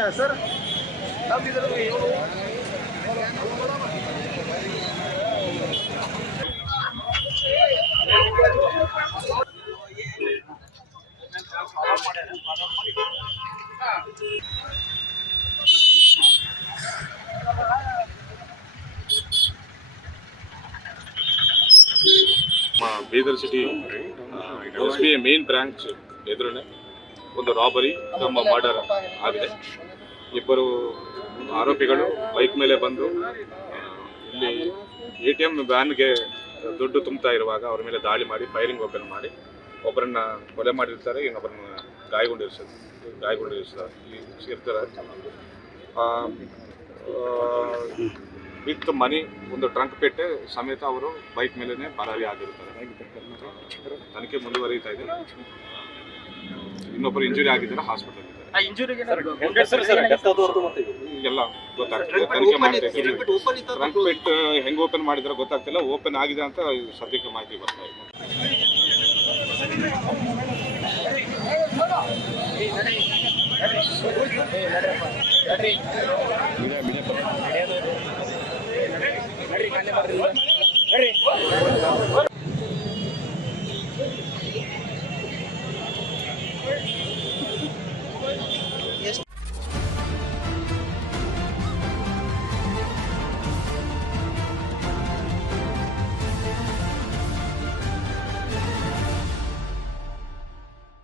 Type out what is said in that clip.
है sir Bidar city SBI main branch ಎದುರುನೆ ಒಂದು ರಾಬರಿ ನಮ್ಮ ಮರ್ಡರ್ ಆಗಿದೆ. ಇಬ್ಬರು ಆರೋಪಿಗಳು ಬೈಕ್ ಮೇಲೆ ಬಂದು ಇಲ್ಲಿ ATM ವ್ಯಾನ್ಗೆ ದುಡ್ಡು ತುಂಬ್ತಾ ಇರುವಾಗ ಅವ್ರ ಮೇಲೆ ದಾಳಿ ಮಾಡಿ ಫೈರಿಂಗ್ ಓಪನ್ ಮಾಡಿ ಒಬ್ಬರನ್ನ ಕೊಲೆ ಮಾಡಿರ್ತಾರೆ, ಇನ್ನೊಬ್ಬರನ್ನ ಗಾಯಗೊಂಡಿರ್ತಾರೆ. ವಿತ್ ಮನಿ ಒಂದು ಟ್ರಂಕ್ ಪೆಟ್ಟೆ ಸಮೇತ ಅವರು ಬೈಕ್ ಮೇಲೇ ಪರಾರಿ ಆಗಿರ್ತಾರೆ. ತನಿಖೆ ಮುಂದುವರಿತಾ ಇದೆ. ಇನ್ನೊಬ್ಬರು ಇಂಜುರಿ ಆಗಿದ್ದಾರೆ, ಹಾಸ್ಪಿಟಲ್ ಎಲ್ಲ ಗೊತ್ತಾಗ್ತದೆ. ತನಿಖೆ ಮಾಡ್ತಿದ್ದೀವಿ. ಟ್ರಂಕ್ ಪೆಟ್ ಹೆಂಗ್ ಓಪನ್ ಮಾಡಿದ್ರೆ ಗೊತ್ತಾಗ್ತಿಲ್ಲ. ಓಪನ್ ಆಗಿದೆ ಅಂತ ಸದ್ಯಕ್ಕೆ ಮಾಹಿತಿ ಬರ್ತಾ ಇದೆ.